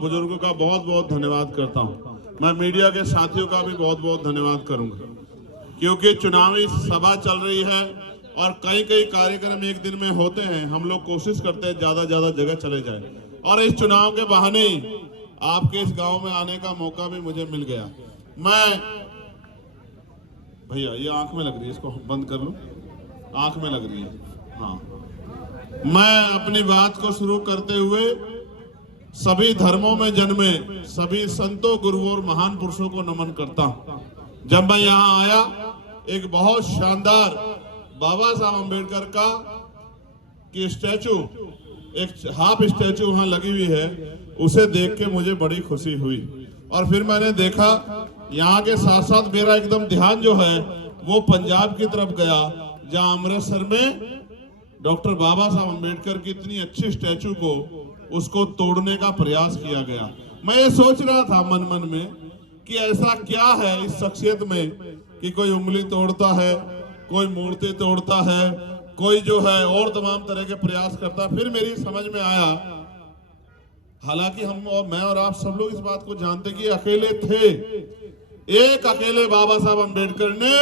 बुजुर्गों का बहुत बहुत धन्यवाद करता हूं। मैं मीडिया के साथियों का भी बहुत बहुत धन्यवाद करूंगा, क्योंकि चुनावी सभा चल रही है और कई कई कार्यक्रम एक दिन में होते हैं। हम लोग कोशिश करते हैं ज्यादा ज्यादा जगह चले जाए, और इस चुनाव के बहाने ही आपके इस गांव में आने का मौका भी मुझे मिल गया। मैं भैया ये आंख में लग रही है, इसको बंद कर लो, आंख में लग रही है। हाँ, मैं अपनी बात को शुरू करते हुए सभी धर्मों में जन्मे सभी संतों, गुरुओं और महान पुरुषों को नमन करता हूं। जब मैं यहाँ आया, एक बहुत शानदार बाबा साहब अम्बेडकर का की स्टैचू, एक हाफ स्टैचू वहां लगी हुई है, उसे देख के मुझे बड़ी खुशी हुई। और फिर मैंने देखा यहाँ के साथ साथ मेरा एकदम ध्यान जो है वो पंजाब की तरफ गया, जहाँ अमृतसर में डॉक्टर बाबा साहब अम्बेडकर की इतनी अच्छी स्टैचू को उसको तोड़ने का प्रयास किया गया। मैं ये सोच रहा था मन मन में कि ऐसा क्या है इस शख्सियत में कि कोई उंगली तोड़ता है, कोई मूर्ति तोड़ता है, कोई जो है और तमाम तरह के प्रयास करता है। फिर मेरी समझ में आया, हालांकि हम और मैं और आप सब लोग इस बात को जानते कि अकेले थे, एक अकेले बाबा साहब अम्बेडकर ने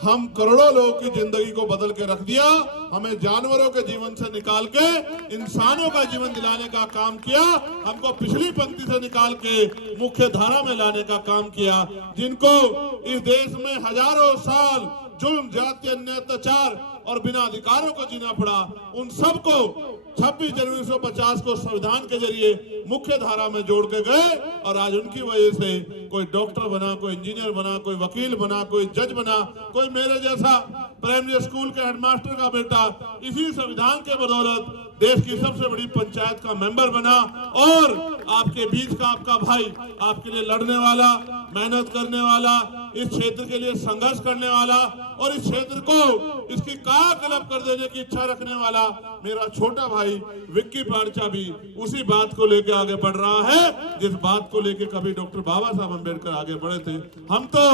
हम करोड़ों लोगों की जिंदगी को बदल के रख दिया। हमें जानवरों के जीवन से निकाल के इंसानों का जीवन दिलाने का काम किया, हमको पिछली पंक्ति से निकाल के मुख्य धारा में लाने का काम किया। जिनको इस देश में हजारों साल जुल्म, जाति, अन्याय, अत्याचार और बिना अधिकारों को जीना पड़ा, उन सबको 26 जनवरी 1950 को संविधान के जरिए मुख्य धारा में जोड़ के गए। और आज उनकी वजह से कोई डॉक्टर बना, कोई इंजीनियर बना, कोई वकील बना, कोई जज बना, कोई मेरे जैसा प्राइमरी स्कूल के हेडमास्टर का बेटा इसी संविधान के बदौलत देश की सबसे बड़ी पंचायत का मेंबर बना। और आपके बीच का आपका भाई, आपके लिए लड़ने वाला, मेहनत करने वाला, इस क्षेत्र के लिए संघर्ष करने वाला और इस क्षेत्र को इसकी कायाकल्प कर देने की इच्छा रखने वाला मेरा छोटा भाई विक्की पांचा भी उसी बात को लेकर आगे बढ़ रहा है, जिस बात को लेकर कभी डॉक्टर बाबा साहब अम्बेडकर आगे बढ़े थे। हम तो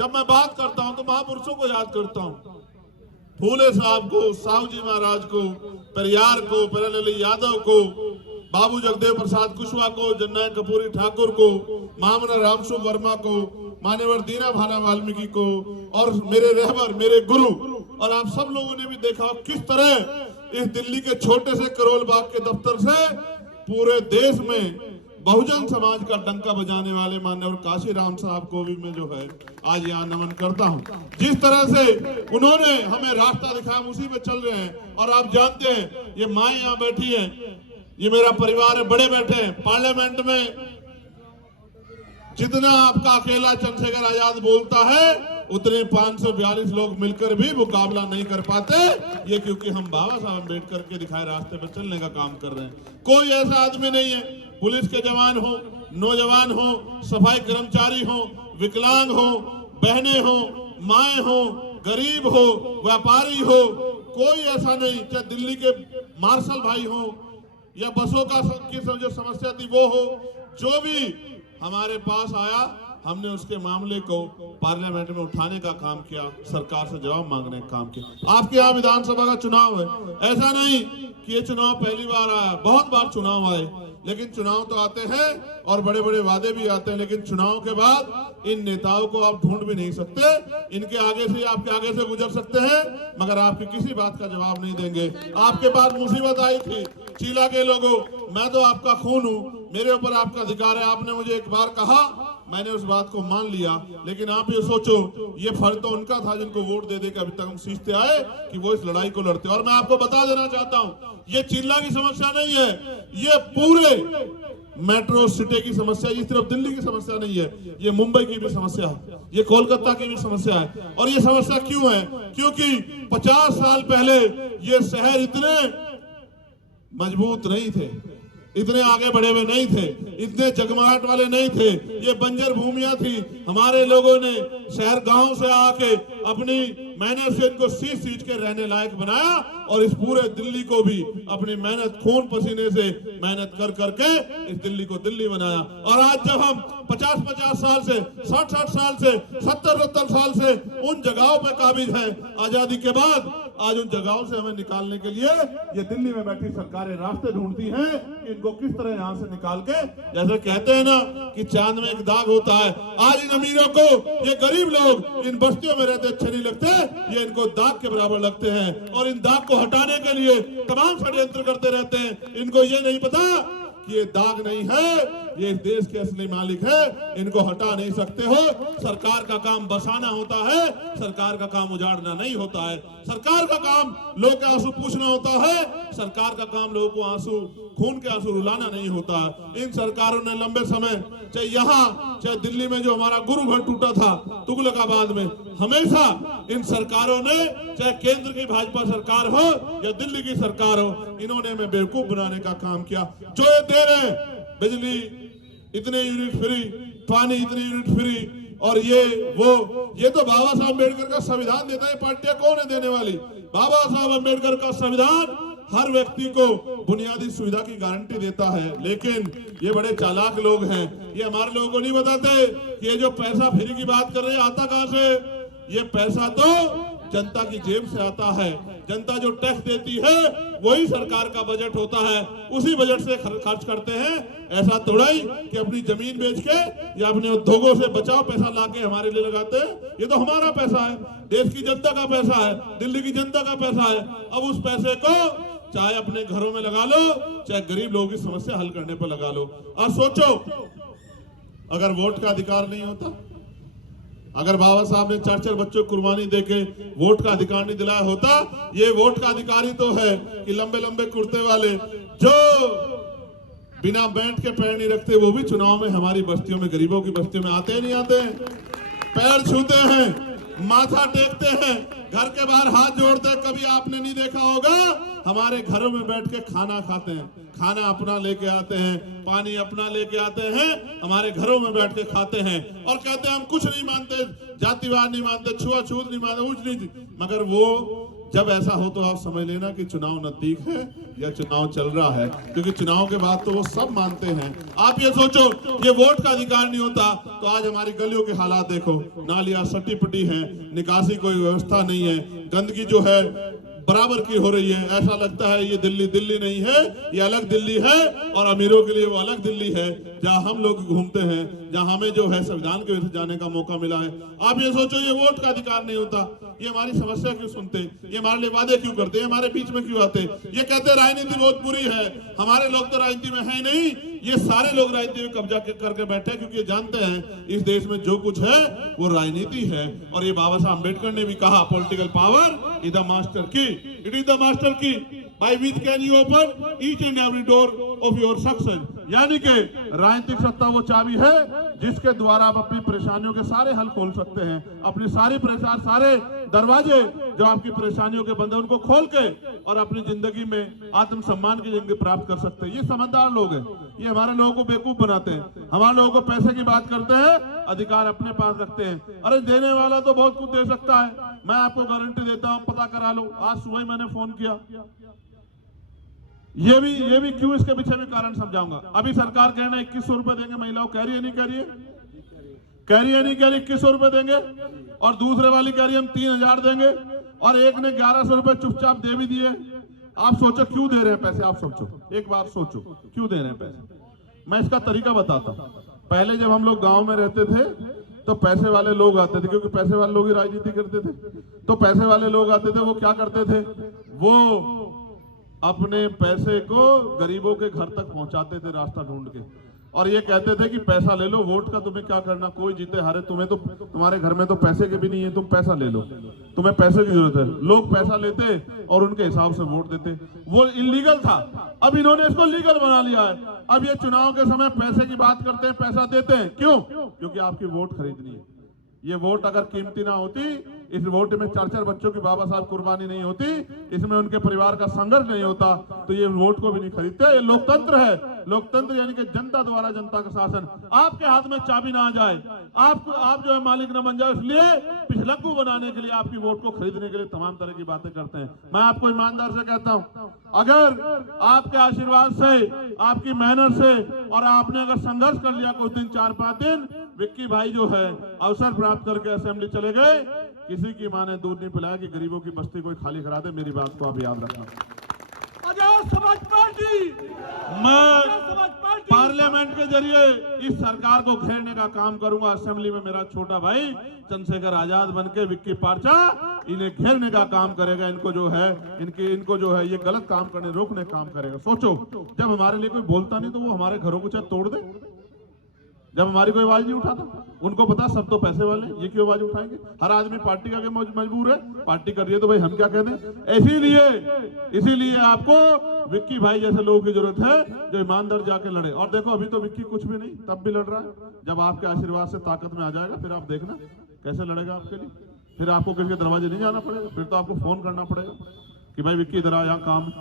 जब मैं बात करता हूं तो महापुरुषों को याद करता हूं, फूले साहब को, साहू जी महाराज को, पेरियार को, पेरालाल यादव को, बाबू जगदेव प्रसाद कुशवाहा को, जननायक कपूरी ठाकुर को, महामना रामसु वर्मा को, मान्यवर दीना भाना वाल्मीकि को, और मेरे रहबर, मेरे गुरु, और आप सब लोगों ने भी देखा किस तरह इस दिल्ली के छोटे से करोल बाग के दफ्तर से पूरे देश में बहुजन समाज का डंका बजाने वाले मान्यवर काशीराम साहब को भी मैं जो है आज यहाँ नमन करता हूँ। जिस तरह से उन्होंने हमें रास्ता दिखाया, हम उसी पे चल रहे हैं। और आप जानते हैं, ये माँ यहाँ बैठी है, ये मेरा परिवार है, बड़े बैठे हैं। पार्लियामेंट में जितना आपका अकेला चंद्रशेखर आजाद बोलता है, उतने 542 लोग मिलकर भी मुकाबला नहीं कर पाते। ये क्योंकि हम बाबा साहब अम्बेडकर के दिखाए रास्ते पर चलने का काम कर रहे हैं। कोई ऐसा आदमी नहीं है, पुलिस के जवान हो, नौजवान हो, सफाई कर्मचारी हो, विकलांग हो, बहनें हो, माएं हो, गरीब हो, व्यापारी हो, कोई ऐसा नहीं, चाहे दिल्ली के मार्शल भाई हो या बसों का की जो समस्या थी वो हो, जो भी हमारे पास आया, हमने उसके मामले को पार्लियामेंट में उठाने का काम किया, सरकार से जवाब मांगने का काम किया। आपके यहाँ विधानसभा का चुनाव है, ऐसा नहीं कि ये चुनाव पहली बार आया, बहुत बार चुनाव आए, लेकिन चुनाव तो आते हैं और बड़े बड़े वादे भी आते हैं, लेकिन चुनाव के बाद इन नेताओं को आप ढूंढ भी नहीं सकते। इनके आगे से, आपके आगे से गुजर सकते हैं, मगर आपकी किसी बात का जवाब नहीं देंगे। आपके पास मुसीबत आई थी, चीला के लोगों, मैं तो आपका खून हूँ, मेरे ऊपर आपका अधिकार है, आपने मुझे एक बार कहा, मैंने उस बात को मान लिया। लेकिन आप ये सोचो, ये फर्ज तो उनका था जिनको वोट दे दे के अभी तक हम सींचते आए कि वो इस लड़ाई को लड़ते। और मैं आपको बता देना चाहता हूं, ये चिल्ला की समस्या नहीं है, ये पूरे मेट्रो सिटी की समस्या, ये सिर्फ दिल्ली की समस्या नहीं है, ये मुंबई की भी समस्या है, ये कोलकाता की भी समस्या है। और ये समस्या क्यों है? क्योंकि 50 साल पहले ये शहर इतने मजबूत नहीं थे, इतने आगे बढ़े हुए नहीं थे, इतने जगमगाहट वाले नहीं थे, ये बंजर भूमियां थी। हमारे लोगों ने शहर गांव से आके अपनी मेहनत से इनको सींच सींच के रहने लायक बनाया, और इस पूरे दिल्ली को भी अपनी मेहनत, खून पसीने से मेहनत कर करके इस दिल्ली को दिल्ली बनाया। और आज जब हम 50-50 साल से, 60-60 साल से, 70-70 साल से उन जगहों पे काबिज है, आजादी के बाद आज उन जगहों से हमें निकालने के लिए ये दिल्ली में बैठी सरकारें रास्ते ढूंढती हैं कि इनको किस तरह यहाँ से निकाल के, जैसे कहते हैं ना कि चांद में एक दाग होता है, आज इन अमीरों को ये गरीब लोग इन बस्तियों में रहते अच्छे नहीं लगते, ये इनको दाग के बराबर लगते हैं और इन दाग को हटाने के लिए तमाम षड्यंत्र करते रहते हैं। इनको ये नहीं पता कि ये दाग नहीं है, ये देश के असली मालिक है, इनको हटा नहीं सकते हो। सरकार का काम बसाना होता है, सरकार का काम उजाड़ना नहीं होता है। सरकार का काम लोगों के आंसू पूछना होता है, सरकार का काम लोगों को आंसू, खून के आंसू रुलाना नहीं होता है। इन सरकारों ने लंबे समय, चाहे यहाँ चाहे दिल्ली में जो हमारा गुरु घर टूटा था तुगलकाबाद में, हमेशा इन सरकारों ने, चाहे केंद्र की भाजपा सरकार हो या दिल्ली की सरकार हो, इन्होंने हमें बेवकूफ बनाने का काम किया। जो ये दे रहे हैं बिजली इतने यूनिट फ्री, पानी इतने यूनिट फ्री, और ये तो बाबा साहब अम्बेडकर का संविधान देता है। पार्टियां कौन है देने वाली? बाबा साहब अम्बेडकर का संविधान हर व्यक्ति को बुनियादी सुविधा की गारंटी देता है। लेकिन ये बड़े चालाक लोग हैं, ये हमारे लोगों को नहीं बताते कि ये जो पैसा फ्री की बात कर रहे हैं आता कहां से? ये पैसा तो जनता की जेब से आता है। जनता जो टैक्स देती है वही सरकार का बजट होता है, उसी बजट से खर्च करते हैं। ऐसा थोड़ा ही कि अपनी जमीन बेच के या अपने उद्योगों से बचाओ पैसा लाके हमारे लिए लगाते हैं। ये तो हमारा पैसा है, देश की जनता का पैसा है, दिल्ली की जनता का पैसा है। अब उस पैसे को चाहे अपने घरों में लगा लो, चाहे गरीब लोगों की समस्या हल करने पर लगा लो। और सोचो अगर वोट का अधिकार नहीं होता, अगर बाबा साहब ने 4-4 बच्चों को कुर्बानी देके वोट का अधिकार नहीं दिलाया होता। ये वोट का अधिकार ही तो है कि लंबे लंबे कुर्ते वाले जो बिना बैंड के पैर नहीं रखते, वो भी चुनाव में हमारी बस्तियों में, गरीबों की बस्तियों में आते नहीं आते हैं, पैर छूते हैं, माथा टेकते हैं, घर के बाहर हाथ जोड़ते हैं। कभी आपने नहीं देखा होगा, हमारे घरों में बैठ के खाना खाते हैं, खाना अपना लेके आते हैं, पानी अपना लेके आते हैं, हमारे घरों में बैठ के खाते हैं और कहते हैं हम कुछ नहीं मानते, जातिवाद नहीं मानते, छुआछूत नहीं मानते, ऊंच नीच। मगर वो जब ऐसा हो तो आप समझ लेना कि चुनाव नजदीक है या चुनाव चल रहा है, क्योंकि चुनाव के बाद तो वो सब मानते हैं। आप ये सोचो, ये वोट का अधिकार नहीं होता तो आज हमारी गलियों के हालात देखो, नालियां सटी पटी हैं, निकासी कोई व्यवस्था नहीं है, गंदगी जो है बराबर की हो रही है। ऐसा लगता है ये दिल्ली दिल्ली नहीं है, ये अलग दिल्ली है और अमीरों के लिए वो अलग दिल्ली है जहां हम लोग घूमते हैं, जहां हमें जो है संविधान की वजह से जाने का मौका मिला है। आप ये सोचो, ये वोट का अधिकार नहीं होता, ये हमारी समस्या क्यों सुनते, ये हमारे लिए वादे क्यों करते, हमारे बीच में क्यों आते, ये कहते राजनीति बहुत बुरी है। हमारे लोग तो राजनीति में है नहीं, ये सारे लोग राजनीति में कब्जा करके बैठे हैं, क्योंकि ये जानते हैं इस देश में जो कुछ है वो राजनीति है। और ये बाबा साहब अम्बेडकर ने भी कहा, political power is the master की, इट इज द मास्टर की by which can you open each and every door of your success। यानी कि राजनीतिक सत्ता वो चाबी है जिसके द्वारा आप अपनी परेशानियों के सारे हल खोल सकते हैं, अपनी सारी परेशान, सारे दरवाजे जो आपकी परेशानियों के बंद है उनको खोल के और अपनी जिंदगी में आत्मसम्मान की जिंदगी प्राप्त कर सकते हैं। ये समझदार लोग हैं, ये हमारे लोगों को बेवकूफ बनाते हैं, हमारे लोगों को पैसे की बात करते हैं, अधिकार अपने पास रखते हैं। अरे देने वाला तो बहुत कुछ दे सकता है, मैं आपको गारंटी देता हूं, पता करा लो। आज सुबह मैंने फोन किया, ये भी क्यों, इसके पीछे भी कारण समझाऊंगा। अभी सरकार कह रही है 2100 रुपए देंगे महिलाओं, कह रही है नहीं कह रही है, कह रही है नहीं कह रही 2100 रुपए देंगे, और दूसरे वाली कह रही है हम 3000 देंगे, और एक ने 1100 रुपए चुपचाप दे भी दिए। आप सोचो क्यों दे रहे हैं पैसे, आप सोचो, एक बार सोचो क्यों दे रहे हैं पैसे। मैं इसका तरीका बताता हूं। पहले जब हम लोग गांव में रहते थे तो पैसे वाले लोग आते थे, क्योंकि पैसे वाले लोग ही राजनीति करते थे, तो पैसे वाले लोग आते थे, वो क्या करते थे, वो अपने पैसे को गरीबों के घर तक पहुंचाते थे रास्ता ढूंढ के, और ये कहते थे कि पैसा ले लो, वोट का तुम्हें क्या करना, कोई जीते हारे, तुम्हें तो, तुम्हारे घर में तो पैसे के भी नहीं है, तुम पैसा ले लो, तुम्हें पैसे की जरूरत है। लोग पैसा लेते और उनके हिसाब से वोट देते, वो इलीगल था। अब इन्होंने इसको लीगल बना लिया है। अब ये चुनाव के समय पैसे की बात करते हैं, पैसा देते हैं, क्यों? क्योंकि आपकी वोट खरीदनी है। ये वोट अगर कीमती ना होती, इस वोट में 4-4 बच्चों की बाबा साहब कुर्बानी नहीं होती, इसमें उनके परिवार का संघर्ष नहीं होता, तो ये वोट को भी नहीं खरीदते। ये लोकतंत्र है, लोकतंत्र यानी कि जनता द्वारा जनता का शासन। आपके हाथ में चाबी ना आ जाए, आप जो है मालिक ना बन जाए, इसलिए पिछलग्गू बनाने के लिए, आपकी वोट को खरीदने के लिए तमाम तरह की बातें करते हैं। मैं आपको ईमानदार से कहता हूं, अगर आपके आशीर्वाद से, आपकी मेहनत से, और आपने अगर संघर्ष कर लिया कुछ दिन, 4-5 दिन, विक्की भाई जो है अवसर प्राप्त करके असेंबली चले गए, किसी की माँ ने दूध नहीं पिलाया कि गरीबों की बस्ती कोई खाली करा दे। मेरी बात को आप याद रखना। आजाद समाज पार्टी, मैं पार्लियामेंट के जरिए इस सरकार को घेरने का काम करूंगा। असेंबली में मेरा छोटा भाई चंद्रशेखर आजाद बनके विक्की पार्चा इन्हें घेरने का काम करेगा। इनको जो है ये गलत काम करने रोकने का काम करेगा। सोचो, जब हमारे लिए कोई बोलता नहीं तो वो हमारे घरों को चाहे तोड़ दे। जब हमारी कोई आवाज नहीं उठाता, उनको पता सब तो पैसे वाले, ये क्यों आवाज उठाएंगे। हर आदमी पार्टी का मजबूर है, पार्टी कर रही है तो भाई हम क्या कहते हैं। इसीलिए आपको विक्की भाई जैसे लोगों की जरूरत है जो ईमानदार जाके लड़े। और देखो अभी तो विक्की कुछ भी नहीं, तब भी लड़ रहा है। जब आपके आशीर्वाद से ताकत में आ जाएगा फिर आप देखना कैसे लड़ेगा आपके लिए। फिर आपको किसी के दरवाजे नहीं जाना पड़ेगा, फिर तो आपको फोन करना पड़ेगा कि भाई विक्की इधर आ, यहाँ काम।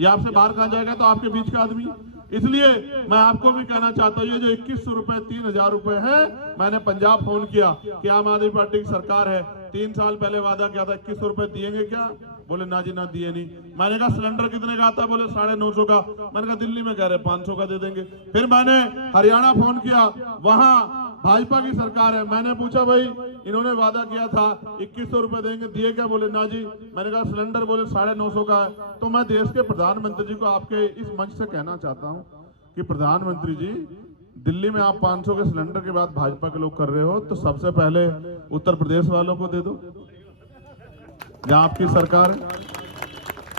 ये आपसे बाहर कहाँ जाएगा, तो आपके बीच का आदमी। इसलिए मैं आपको भी कहना चाहता हूँ, ये जो 2100 रुपए 3000 रुपए है, मैंने पंजाब फोन किया कि आम आदमी पार्टी की सरकार है, 3 साल पहले वादा किया था 2100 रुपए दिएंगे क्या? बोले ना जी ना, दिए नहीं। मैंने कहा सिलेंडर कितने का आता? बोले 950 का। मैंने कहा दिल्ली में कह रहे 500 का दे देंगे। फिर मैंने हरियाणा फोन किया, वहां भाजपा की सरकार है। मैंने पूछा भाई इन्होंने वादा किया था 2100 रुपए देंगे, दिए क्या? बोले ना जी। मैंने कहा सिलेंडर, बोले 950 का है। तो मैं देश के प्रधानमंत्री जी को आपके इस मंच से कहना चाहता हूं कि प्रधानमंत्री जी, दिल्ली में आप 500 के सिलेंडर के बाद भाजपा के लोग कर रहे हो, तो सबसे पहले उत्तर प्रदेश वालों को दे दो जहां आपकी सरकार है।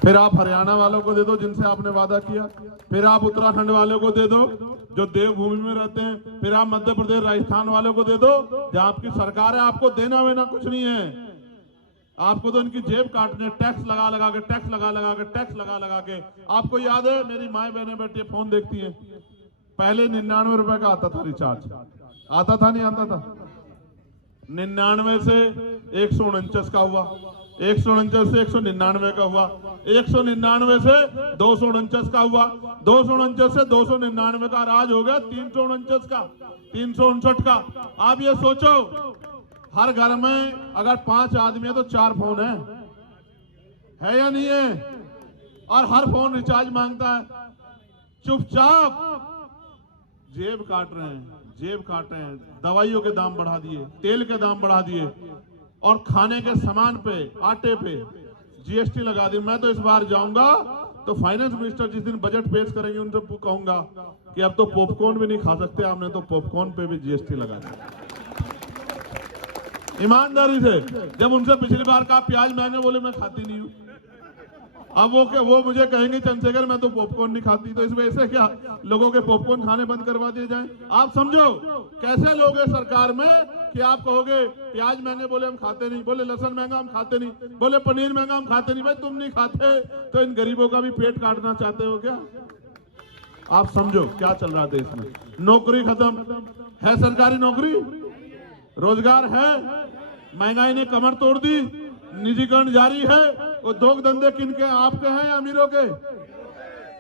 फिर आप हरियाणा वालों को दे दो जिनसे आपने वादा किया। फिर आप उत्तराखंड वालों को दे दो जो देवभूमि में रहते हैं। फिर आप मध्य प्रदेश राजस्थान वालों को दे दो जहां आपकी सरकार है। आपको देना वेना कुछ नहीं है, आपको तो इनकी जेब काटने, टैक्स लगा लगा के। आपको याद है, मेरी माए बहनें बैठी फोन देखती हैं, पहले 99 रुपए का आता था रिचार्ज, आता था नहीं आता था? 99 से 149 का हुआ, 149 से 199 का हुआ, 199 से 249 का हुआ, 249 से 299 का, राज हो गया 349 का, 359 का। आप ये सोचो, हर घर में अगर 5 आदमी है तो 4 फोन है या नहीं है? और हर फोन रिचार्ज मांगता है। चुपचाप जेब काट रहे हैं, दवाइयों के दाम बढ़ा दिए, तेल के दाम बढ़ा दिए, और खाने के सामान पे, आटे पे जीएसटी लगा दी। मैं तो इस बार जाऊंगा तो फाइनेंस मिनिस्टर जिस दिन बजट पेश करेंगे उनसे कहूंगा कि अब तो पॉपकॉर्न भी नहीं खा सकते, आपने तो पॉपकॉर्न पे भी जीएसटी लगा दिया। ईमानदारी से, जब उनसे पिछली बार कहा प्याज महंगे, बोले मैं खाती नहीं हूँ। अब वो मुझे कहेंगे चंद्रशेखर मैं तो पॉपकॉर्न नहीं खाती, तो इस वजह से क्या लोगों के पॉपकॉर्न खाने बंद करवा दिए जाएं? आप समझो कैसे लोग हैं सरकार में कि आप कहोगे प्याज महंगे, बोले हम खाते नहीं, बोले लहसुन महंगा हम खाते नहीं, बोले पनीर महंगा हम खाते नहीं। भाई तुम नहीं खाते तो इन गरीबों का भी पेट काटना चाहते हो क्या? आप समझो क्या चल रहा है देश में। नौकरी खत्म है, सरकारी नौकरी, रोजगार है, महंगाई ने कमर तोड़ दी, निजीकरण जारी है। उद्योग धंधे किनके, आपके हैं या अमीरों के?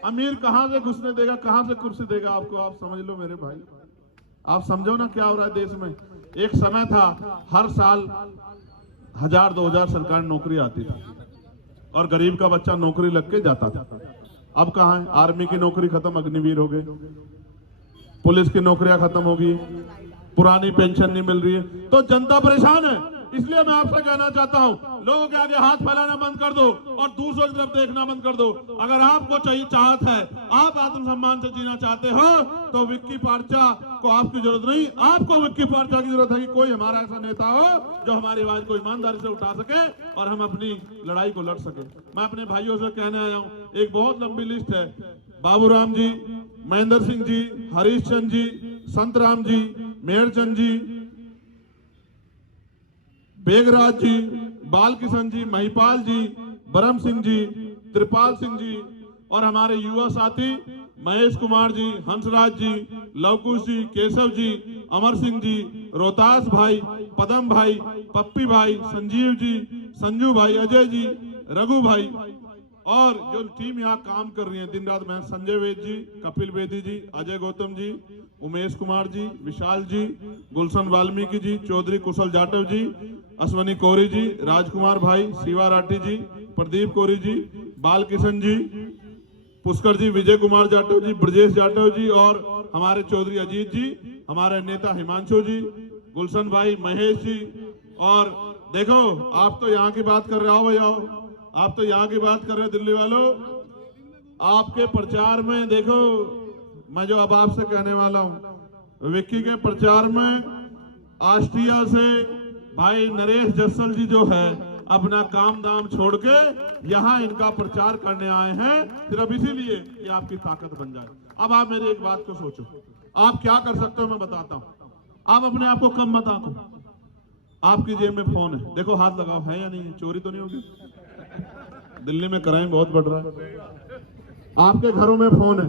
अमीर कहां से घुसने देगा, कहां से कुर्सी देगा आपको? आप समझ लो मेरे भाई, आप समझो ना क्या हो रहा है देश में। एक समय था हर साल 1000-2000 सरकारी नौकरी आती थी और गरीब का बच्चा नौकरी लग के जाता था। अब कहां है? आर्मी की नौकरी खत्म, अग्निवीर हो गए, पुलिस की नौकरियां खत्म हो गई, पुरानी पेंशन नहीं मिल रही है, तो जनता परेशान है। इसलिए मैं आपसे कहना चाहता हूं, लोगों के आगे हाथ फैलाना बंद कर दो और दूसरों की तरफ देखना बंद कर दो। अगर आपको चाहिए, चाहत है, आप आत्मसम्मान से जीना चाहते हो, तो विक्की पार्चा को आपकी जरूरत नहीं, आपको विक्की पार्चा की जरूरत है कि कोई हमारा ऐसा नेता हो जो हमारी आवाज को ईमानदारी से उठा सके और हम अपनी लड़ाई को लड़ सके। मैं अपने भाइयों से कहने आया हूं, एक बहुत लंबी लिस्ट है, बाबूराम जी, महेंद्र सिंह जी, हरीश चंद जी, संतराम जी, मेहरचंद जी, बेगराज जी, बालकिशन जी, महिपाल जी, बरम सिंह जी, त्रिपाल सिंह जी, और हमारे युवा साथी महेश कुमार जी, हंसराज जी, लवकुश जी, केशव जी, अमर सिंह जी, रोहतास भाई, पदम भाई, पप्पी भाई, संजीव जी, संजू भाई, अजय जी, रघु भाई, और जो टीम यहाँ काम कर रही है दिन रात में, संजय वेद जी, कपिल बेदी जी, अजय गौतम जी, उमेश कुमार जी, विशाल जी, गुलशन वाल्मीकि जी, चौधरी कुशल जाटव जी, अश्वनी कोरी जी, राजकुमार भाई, शिवा राठी जी, प्रदीप कोरी जी, बालकिशन जी, पुष्कर जी, विजय कुमार जाटव जी, ब्रजेश जाटव जी, और हमारे चौधरी अजीत जी, हमारे नेता हिमांशु जी, गुलशन भाई, महेश जी, और देखो आप तो यहाँ की बात कर रहे हो भैया, आप तो यहाँ की बात कर रहे हो दिल्ली वालों। आपके प्रचार में देखो, मैं जो अब आपसे कहने वाला हूँ, विक्की के प्रचार में आष्टिया से भाई नरेश जस्सल जी जो है अपना काम दाम छोड़ के यहाँ इनका प्रचार करने आए हैं, सिर्फ इसीलिए कि आपकी ताकत बन जाए। अब आप मेरी एक बात को सोचो, आप क्या कर सकते हो मैं बताता हूँ। आप अपने आप को कम मत आंको। आपकी जेब में फोन है, देखो हाथ लगाओ, है या नहीं, चोरी तो नहीं होगी? दिल्ली में क्राइम बहुत बढ़ रहा है। आपके घरों में फोन है,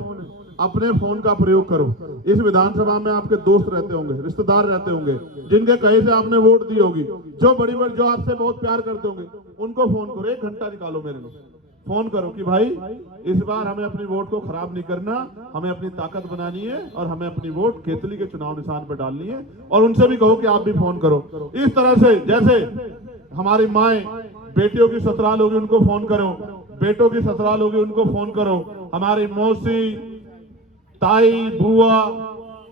अपने फोन का प्रयोग करो। इस विधानसभा में आपके दोस्त रहते होंगे, रिश्तेदार रहते होंगे, जिनके कहीं से आपने वोट दी होगी, जो बड़ी बड़ी जो आपसे बहुत प्यार करते होंगे, उनको फोन करो। 1 घंटा निकालो, मेरे लिए फोन करो कि भाई इस बार हमें अपनी वोट को खराब नहीं करना, हमें अपनी ताकत बनानी है और हमें अपनी वोट केतली के चुनाव निशान पर डालनी है। और उनसे भी कहो कि आप भी फोन करो। इस तरह से जैसे हमारी माएं बेटियों की ससुराल होगी उनको फोन करो, बेटों की ससुराल होगी उनको फोन करो, हमारी मौसी, ताई, बुआ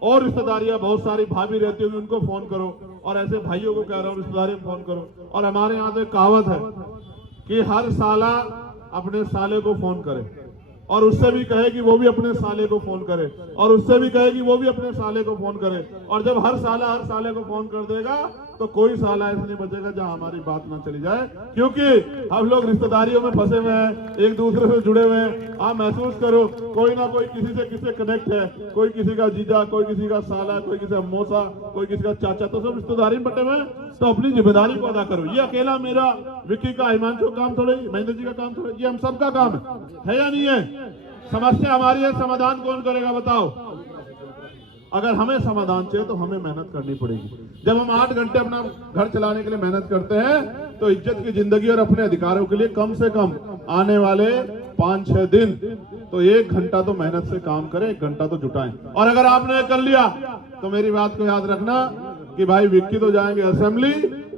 और रिश्तेदारियां बहुत सारी भाभी रहती होगी उनको फोन करो। और ऐसे भाइयों को कह रहा हूँ रिश्तेदारी में फोन करो। और हमारे यहाँ तो एक कहावत है कि हर साला अपने साले को फोन करे, और उससे भी कहे कि वो भी अपने साले को फोन करे, और उससे भी कहे कि वो भी अपने साले को फोन करे। और जब हर साले को फोन कर देगा तो कोई साला ऐसा नहीं बचेगा जहां हमारी बात ना चली जाए, क्योंकि हम लोग रिश्तेदारियों में फंसे हुए हैं, एक दूसरे से जुड़े हुए हैं। आप महसूस करो, कोई ना कोई किसी से किसी कनेक्ट है, कोई किसी का जीजा, कोई किसी का साला, कोई किसी का मौसा, कोई किसी का चाचा, तो सब रिश्तेदारी में बटे हुए हैं। तो अपनी जिम्मेदारी को अदा करो। ये अकेला मेरा, विक्की का, हिमांशु का काम थोड़े, महेंद्र जी का काम थोड़े, ये हम सबका काम है या नहीं है? समस्या हमारी है, समाधान कौन करेगा बताओ? अगर हमें समाधान चाहिए तो हमें मेहनत करनी पड़ेगी। जब हम 8 घंटे अपना घर चलाने के लिए मेहनत करते हैं तो इज्जत की जिंदगी और अपने अधिकारों के लिए कम से कम आने वाले 5-6 दिन तो 1 घंटा तो मेहनत से काम करें, 1 घंटा तो जुटाएं। और अगर आपने कर लिया तो मेरी बात को याद रखना कि भाई विक्की तो जाएंगे असेंबली,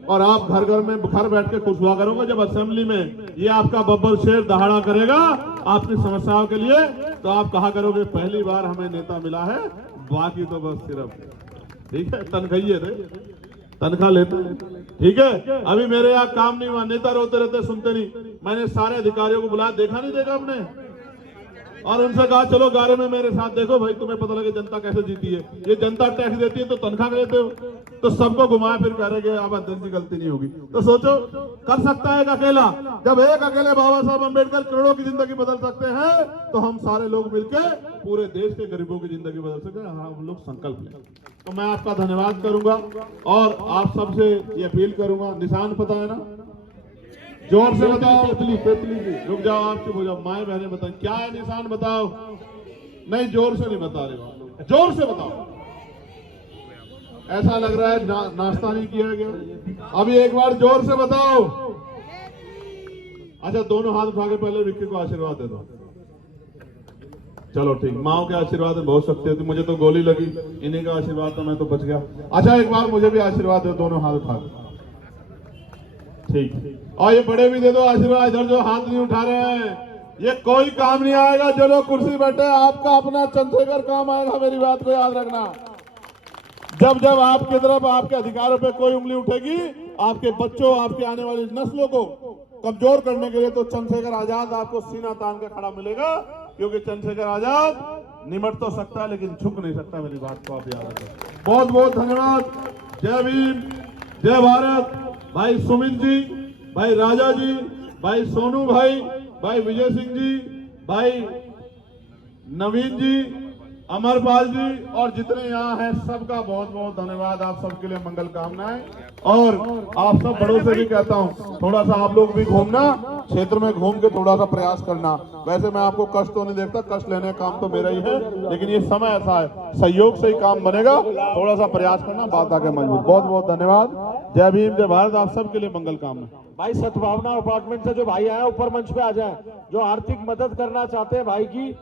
और आप घर घर में घर बैठ के खुश हुआ करोगे जब असेंबली में ये आपका बब्बर शेर दहाड़ा करेगा आपकी समस्याओं के लिए। तो आप कहा करोगे पहली बार हमें नेता मिला है, बाकी तो बस सिर्फ ठीक है तनख्वाही थे, तनख्वाह लेते हैं, ठीक है। अभी मेरे यहाँ काम नहीं हुआ, नेता रोते रहते सुनते नहीं। मैंने सारे अधिकारियों को बुलाया, देखा नहीं देखा आपने, और उनसे कहा चलो गारे में मेरे साथ देखो भाई, तुम्हें पता लगे जनता कैसे जीती है। ये जनता टैक्स देती है तो तनख्वाह लेते हो, तो सबको घुमाया फिर कह रहे कि अब अध्यक्ष की गलती नहीं होगी। तो सोचो कर सकता है एक अकेला? जब एक अकेले बाबा साहब अम्बेडकर करोड़ों की जिंदगी बदल सकते हैं तो हम सारे लोग मिलकर पूरे देश के गरीबों की जिंदगी बदल सकते हैं। हम लोग संकल्प लें। तो मैं आपका धन्यवाद करूंगा और आप सबसे ये अपील करूंगा, निशान पता है ना? जोर से बताओ। पेतली रुक जाओ, आप चुप हो जाओ, माए बहने बताओ क्या है निशान, बताओ। नहीं जोर से नहीं बता रहे हो, जोर से बताओ। ऐसा लग रहा है नाश्ता नहीं किया गया। अभी एक बार जोर से बताओ। अच्छा दोनों हाथ उठा के पहले विक्की को आशीर्वाद दे दो। चलो ठीक, माओ के आशीर्वाद में बहुत शक्ति होती, मुझे तो गोली लगी, इन्हीं का आशीर्वाद था मैं तो बच गया। अच्छा एक बार मुझे भी आशीर्वाद दो, दोनों हाथ उठा के, ठीक। और ये बड़े भी दे दो आशीर्वाद, इधर जो हाथ नहीं उठा रहे हैं ये कोई काम नहीं आएगा। जो लोग कुर्सी बैठे आपका अपना चंद्रशेखर काम आएगा, मेरी बात को याद रखना। जब जब आपकी तरफ आपके अधिकारों पे कोई उंगली उठेगी, आपके बच्चों, आपके आने वाली नस्लों को कमजोर करने के लिए, तो चंद्रशेखर आजाद आपको सीना तान के खड़ा मिलेगा। क्योंकि चंद्रशेखर आजाद निमट तो सकता है लेकिन झुक नहीं सकता, मेरी बात को आप याद रखें। बहुत बहुत धन्यवाद। जय भीम, जय भारत। भाई सुमित जी, भाई राजा जी, भाई सोनू भाई, भाई विजय सिंह जी, भाई नवीन जी, अमरपाल जी और जितने यहाँ हैं सबका बहुत बहुत धन्यवाद। आप सबके लिए मंगल कामनाएं। और आप सब बड़ों से भी कहता हूँ थोड़ा सा आप लोग भी घूमना, क्षेत्र में घूम के थोड़ा सा प्रयास करना। वैसे मैं आपको कष्ट तो नहीं देखता, कष्ट लेने का काम तो मेरा ही है, लेकिन ये समय ऐसा है, सहयोग से ही काम बनेगा। थोड़ा सा प्रयास करना, बात आगे मजबूत। बहुत बहुत धन्यवाद। जय भीम, जय भारत। आप सबके लिए मंगल कामना। भाई सद्भावना अपार्टमेंट से जो भाई आए ऊपर मंच पे आ जाए, जो आर्थिक मदद करना चाहते हैं भाई की